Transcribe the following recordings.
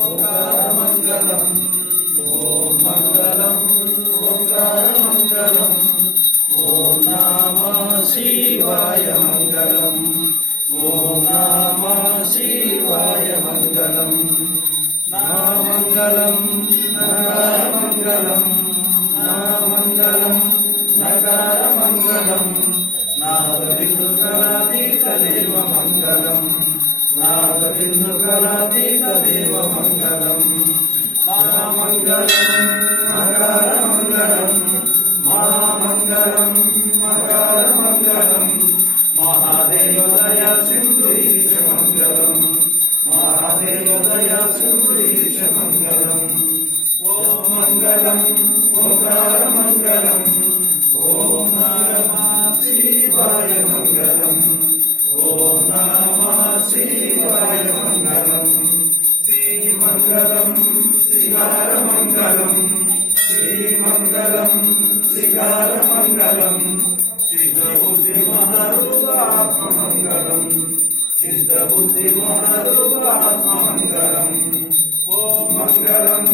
ఓంకారమంగళం ఓం మంగళం ఓంకారమంగళం ఓం నమః శివాయ మంగళం ఓం నమః శివాయ మంగళం నామంగళం నకారమంగళం నామంగళం నకారమంగళం నాదవిందుకలాతీతదేవ మంగళం నాదవిందుకలాతీతదేవ మంగళం నామంగళం నకారమంగళం మామంగళం నకారమంగళం మహాదేవదయ సింధు ఈశ మంగళం మహాదేవదయ సింధు ఈశ మంగళం ఓం మంగళం ఓంకారమంగళం ఓం నమః శివాయ మంగళం ఓం నమః శివాయ మంగళం శ్రీమంగళం శ్రీకారమంగళం శ్రీమంగళం శ్రీకారమంగళం సిద్ధబుద్ధిమహరూపాత్మమంగళం సిద్ధబుద్ధిమహరూపాత్మమంగళం ఓం మంగళం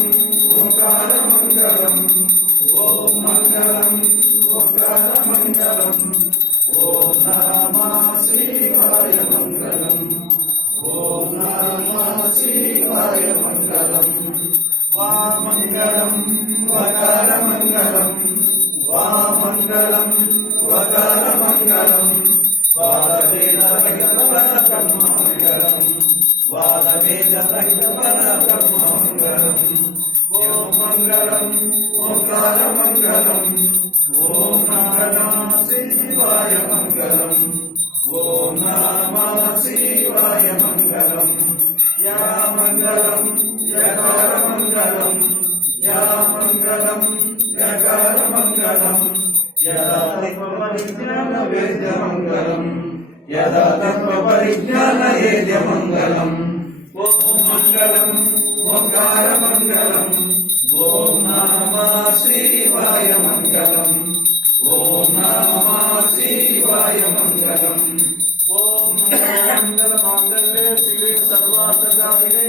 ఓంకారమంగళం ఓం మంగళం ఓంకారమంగళం ఓం నమః శివాయ మంగళం ఓం నమః శివాయ మంగళం వామంగళం వకారమంగళం వామంగళం వకారమంగళం వాదవేదరహితపరబ్రహ్మమంగళం వాదవేదరహితపరబ్రహ్మమంగళం ఓం మంగళం ఓంకారమంగళం ఓం నమః శివాయ మంగళం ఓం నమః శివాయ మంగళం యా మంగళం యకారమంగళం యా మంగళం యకారమంగళం యదా తత్వపరిజ్ఞాన వేద్యమంగళం యదా తత్వపరిజ్ఞాన వేద్యమంగళం ఓం మంగళం ఓంకారమంగళం ఓం నమః శివాయ మంగళం ఓం నమః శివాయ మంగళం ఓం మంగళమాంగళ్యే శివే సర్వార్థసాధికే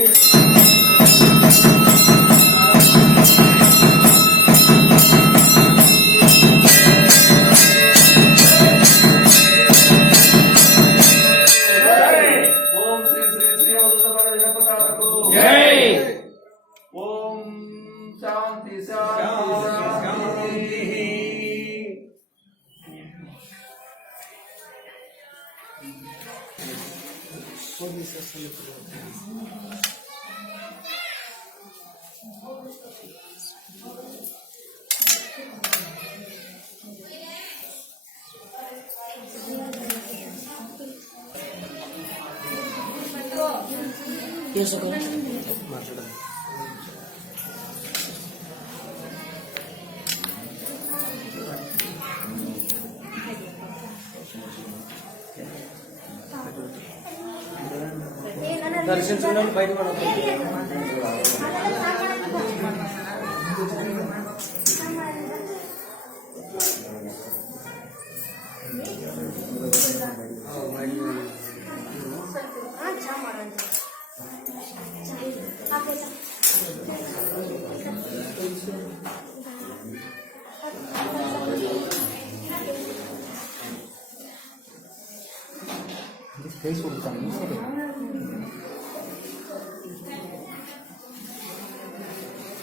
శాంతి శాంతి మాట్లాడాలి. దర్శించుకున్నాం బయట Facebook